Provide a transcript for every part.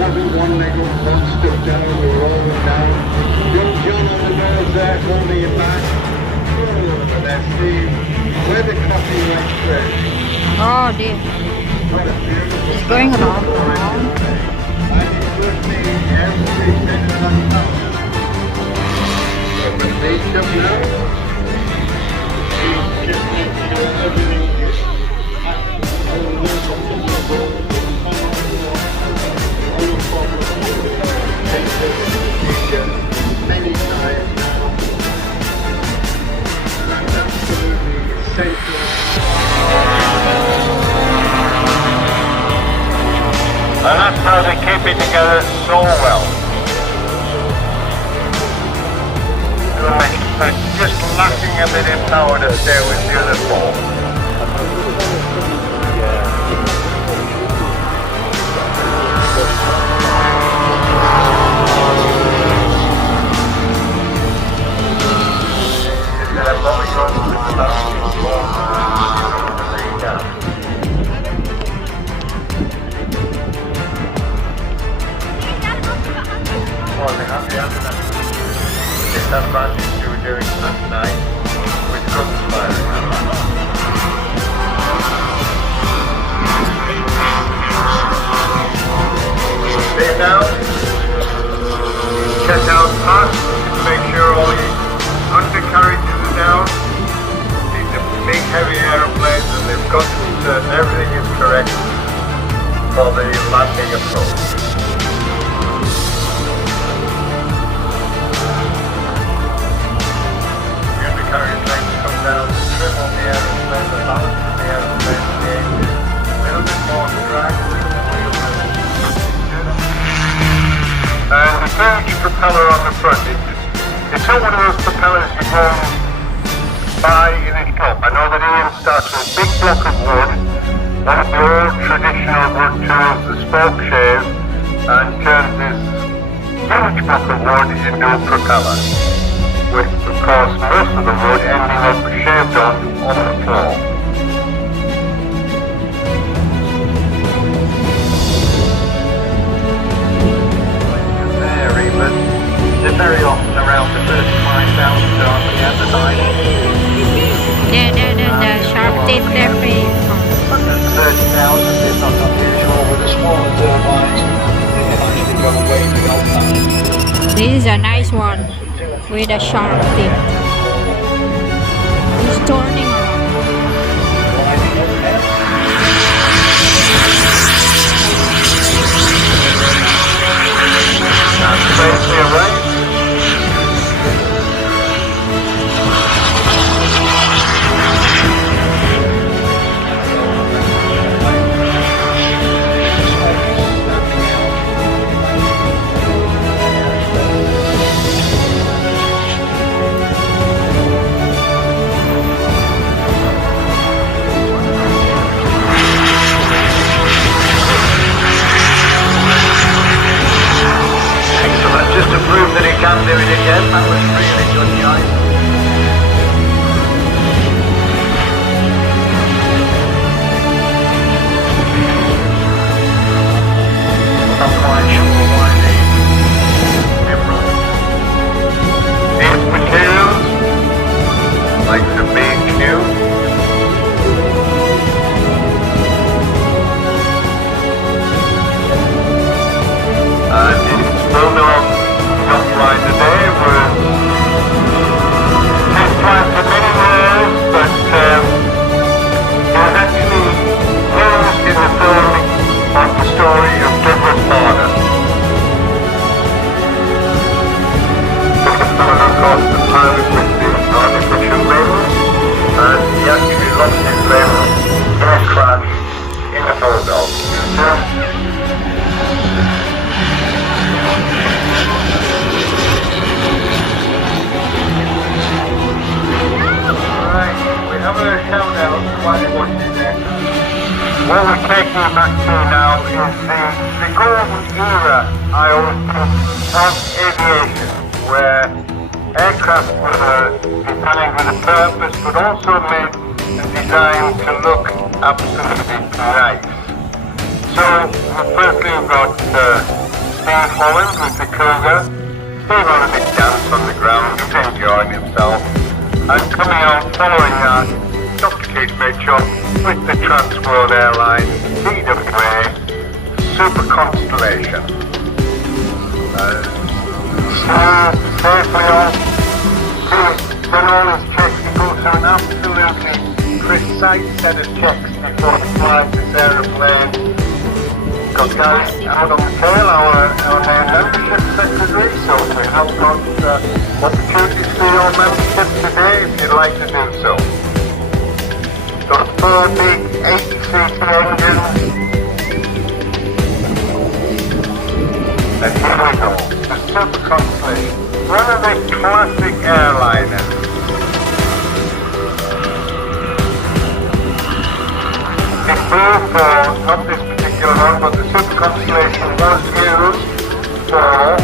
wasn't one legged monster down we were all down. Young John on the nose there holding it back. But let's see where the coffee went first. Oh dear. What a beautiful It's going around. And it could be every minute on top. So when they come now, just make sure everything is many times now, and absolutely essential. And that's how they keep it together so well. Just lacking a bit in power to stay with the other four. Disadvantage you were doing at night with gunfire. Stay down, check out fast, make sure all your undercarriages are down. These are big heavy aeroplanes and they've got to be certain everything is correct for the landing approach. Down the trim on the aeroplane, the balance of the aeroplane, the engine, a little bit more drag. And the huge propeller on the front, it's not one of those propellers you go buy in a shop. I know that Ian starts with a big block of wood, one of the old traditional wood tools, the spoke shave, and turns this huge block of wood into a propeller, with of course most of the wood ending up shaved on the floor. Vary, but they're very often around the 35,000 RPM at the night. The sharp tip there for you. 130,000 is not unusual with the smaller turbines. They can actually go way beyond that. This is a nice one with a sharp tip. It's turning around. Safely away. Just to prove that he can do it again, that was really good shot. Not quite sure why the NIMROD. These materials, like the B&Q, and it's built on not flying today, was test flying for many years, but it was actually used in the filming of the story of Douglas Bader. Douglas Bader, of course, the pilot with the artificial label, and he actually lost his label in a crash in a Bulldog. Have a countdown to what it next. What we're taking you back to now is the golden era, I always think, of aviation, where aircraft were designed with a purpose, but also made and designed to look absolutely nice. So, firstly we've got Steve Holland with the Cougar. He's on a big dance on the ground, he's enjoying himself. And coming out following that, Dr. Keith Mitchell with the Transworld Airlines TWA Super Constellation. Safely off. When all his checks, he goes through an absolutely precise set of checks before he flies this aeroplane. Got Gary out on the tail, our main membership secretary, so we have got opportunities for your membership today if you'd like to do so. Got 4 big 80-seat engines. And here we go, the Super Constellation, one of the classic airliners. It flew for, not this particular one, but the Super Constellation was used for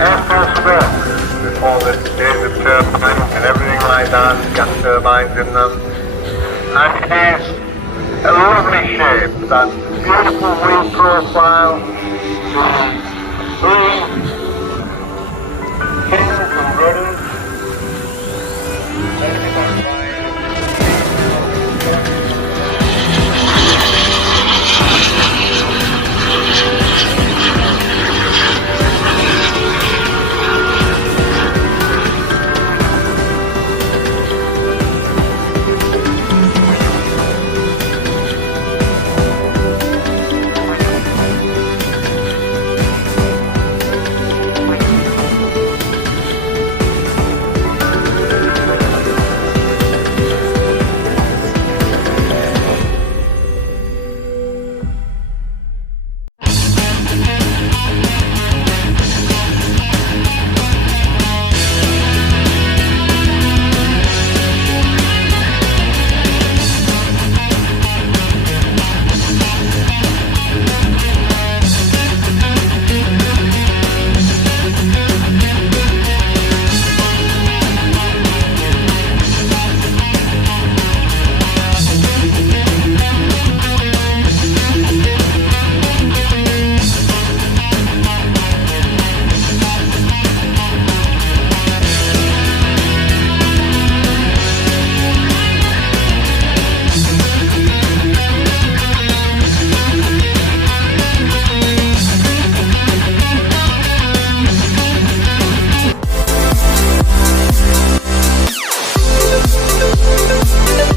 Air Force One before the days of turbines and everything like that, gas turbines in them. And it is a lovely shape, that beautiful wing profile, blue, pins and rudders,